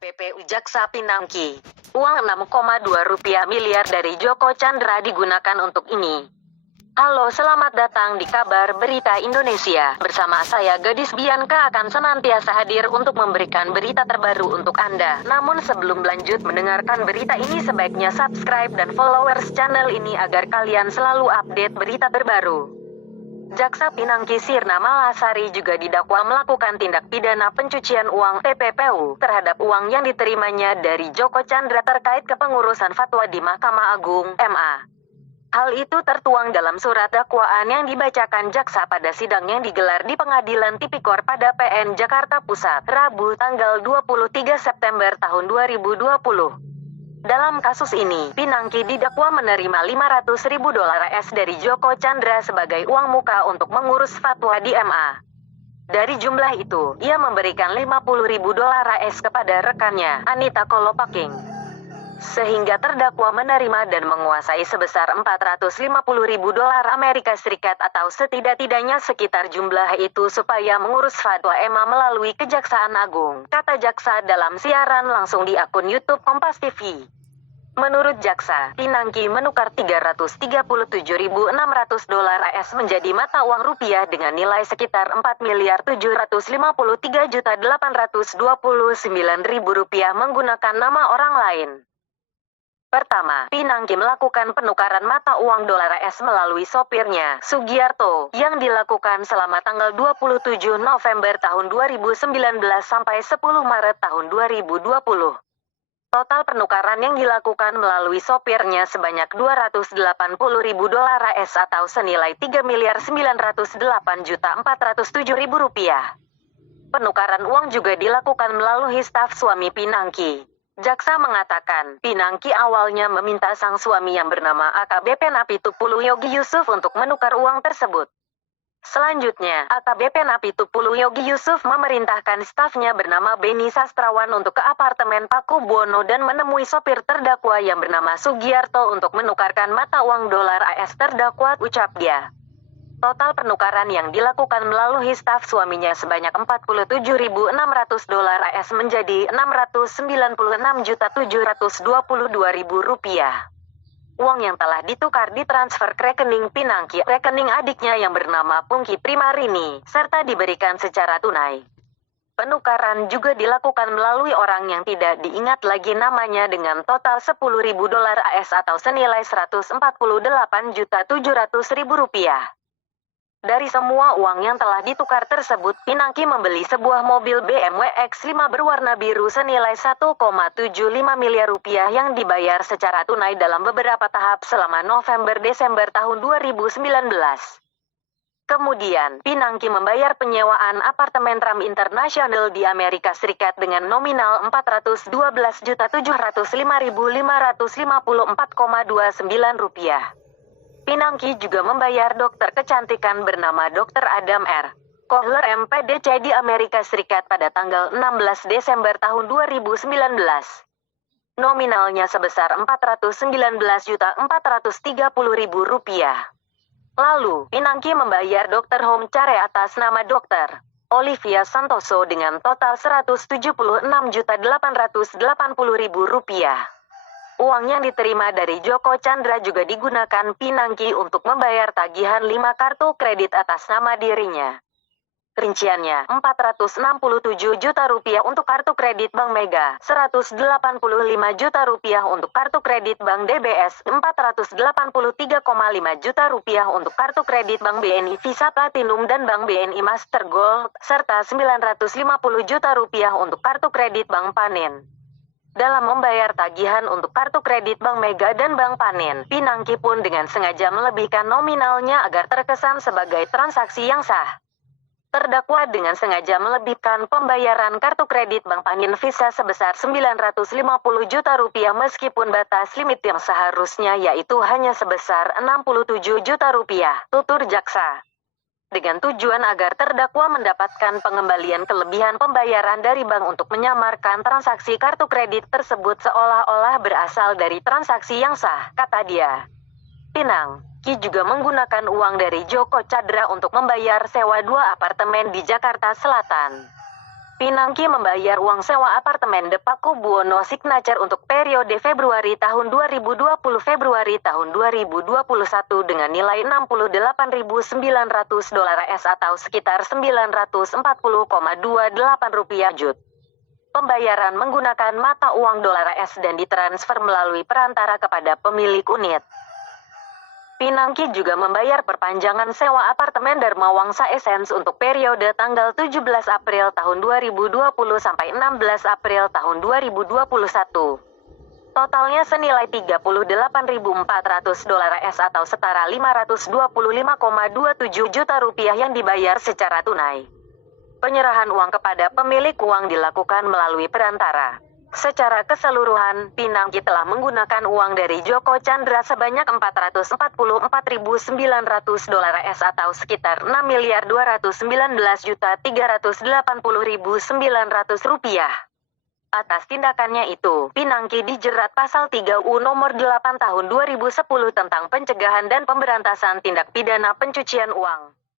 PPU Jaksa Pinangki. Uang 6,2 rupiah miliar dari Joko Chandra digunakan untuk ini. Halo, selamat datang di Kabar Berita Indonesia. Bersama saya Gadis Bianca akan senantiasa hadir untuk memberikan berita terbaru untuk Anda. Namun sebelum lanjut mendengarkan berita ini, sebaiknya subscribe dan followers channel ini agar kalian selalu update berita terbaru. Jaksa Pinangki Sirna Malasari juga didakwa melakukan tindak pidana pencucian uang (TPPU) terhadap uang yang diterimanya dari Joko Chandra terkait kepengurusan fatwa di Mahkamah Agung (MA). Hal itu tertuang dalam surat dakwaan yang dibacakan jaksa pada sidang yang digelar di Pengadilan Tipikor pada PN Jakarta Pusat, Rabu tanggal 23 September tahun 2020. Dalam kasus ini, Pinangki didakwa menerima $500.000 dari Joko Chandra sebagai uang muka untuk mengurus fatwa di MA. Dari jumlah itu, ia memberikan $50.000 kepada rekannya, Anita Kolopaking. Sehingga terdakwa menerima dan menguasai sebesar $450.000 Amerika Serikat atau setidak-tidaknya sekitar jumlah itu supaya mengurus fatwa MA melalui Kejaksaan Agung, kata jaksa dalam siaran langsung di akun YouTube Kompas TV. Menurut jaksa, Pinangki menukar $337.600 menjadi mata uang rupiah dengan nilai sekitar Rp4.753.829.000 menggunakan nama orang lain. Pertama, Pinangki melakukan penukaran mata uang dolar AS melalui sopirnya, Sugiarto, yang dilakukan selama tanggal 27 November tahun 2019 sampai 10 Maret tahun 2020. Total penukaran yang dilakukan melalui sopirnya sebanyak $280.000 AS atau senilai Rp3.908.407.000. Penukaran uang juga dilakukan melalui staf suami Pinangki. Jaksa mengatakan, Pinangki awalnya meminta sang suami yang bernama AKBP Napitupulu Yogi Yusuf untuk menukar uang tersebut. Selanjutnya, AKBP Napitupulu Yogi Yusuf memerintahkan stafnya bernama Beni Sastrawan untuk ke apartemen Paku Buwono dan menemui sopir terdakwa yang bernama Sugiarto untuk menukarkan mata uang dolar AS terdakwa, ucap dia. Total penukaran yang dilakukan melalui staf suaminya sebanyak $47.600 AS menjadi Rp696.722.000. Uang yang telah ditukar ditransfer ke rekening Pinangki, rekening adiknya yang bernama Pungki Primarini, serta diberikan secara tunai. Penukaran juga dilakukan melalui orang yang tidak diingat lagi namanya dengan total $10.000 AS atau senilai Rp148.700.000. Dari semua uang yang telah ditukar tersebut, Pinangki membeli sebuah mobil BMW X5 berwarna biru senilai Rp1,75 miliar yang dibayar secara tunai dalam beberapa tahap selama November-Desember tahun 2019. Kemudian, Pinangki membayar penyewaan apartemen Trump International di Amerika Serikat dengan nominal Rp412.705.554,29. Pinangki juga membayar dokter kecantikan bernama Dr. Adam R. Kohler MPDC di Amerika Serikat pada tanggal 16 Desember tahun 2019. Nominalnya sebesar Rp419.430.000. Lalu, Pinangki membayar Dr. Home Care atas nama Dr. Olivia Santoso dengan total Rp176.880.000. Uang yang diterima dari Joko Chandra juga digunakan Pinangki untuk membayar tagihan 5 kartu kredit atas nama dirinya. Rinciannya, Rp467 juta untuk kartu kredit Bank Mega, Rp185 juta untuk kartu kredit Bank DBS, Rp483,5 juta untuk kartu kredit Bank BNI Visa Platinum dan Bank BNI Master Gold, serta Rp950 juta untuk kartu kredit Bank Panin. Dalam membayar tagihan untuk kartu kredit Bank Mega dan Bank Panin, Pinangki pun dengan sengaja melebihkan nominalnya agar terkesan sebagai transaksi yang sah. Terdakwa dengan sengaja melebihkan pembayaran kartu kredit Bank Panin Visa sebesar Rp950 juta meskipun batas limit yang seharusnya yaitu hanya sebesar Rp67 juta, tutur jaksa. Dengan tujuan agar terdakwa mendapatkan pengembalian kelebihan pembayaran dari bank untuk menyamarkan transaksi kartu kredit tersebut seolah-olah berasal dari transaksi yang sah, kata dia. Pinangki juga menggunakan uang dari Joko Chandra untuk membayar sewa 2 apartemen di Jakarta Selatan. Pinangki membayar uang sewa apartemen De Paku Buwono Signature untuk periode Februari tahun 2020 Februari tahun 2021 dengan nilai $68.900 atau sekitar 940,28 rupiah jut. Pembayaran menggunakan mata uang dolar AS dan ditransfer melalui perantara kepada pemilik unit. Pinangki juga membayar perpanjangan sewa apartemen Dharma Wangsa Essence untuk periode tanggal 17 April tahun 2020 sampai 16 April tahun 2021. Totalnya senilai $38.400 AS atau setara 525,27 juta rupiah yang dibayar secara tunai. Penyerahan uang kepada pemilik uang dilakukan melalui perantara. Secara keseluruhan, Pinangki telah menggunakan uang dari Joko Chandra sebanyak $444.900 AS atau sekitar $6.219.380.900. Atas tindakannya itu, Pinangki dijerat pasal 3 UU nomor 8 tahun 2010 tentang pencegahan dan pemberantasan tindak pidana pencucian uang.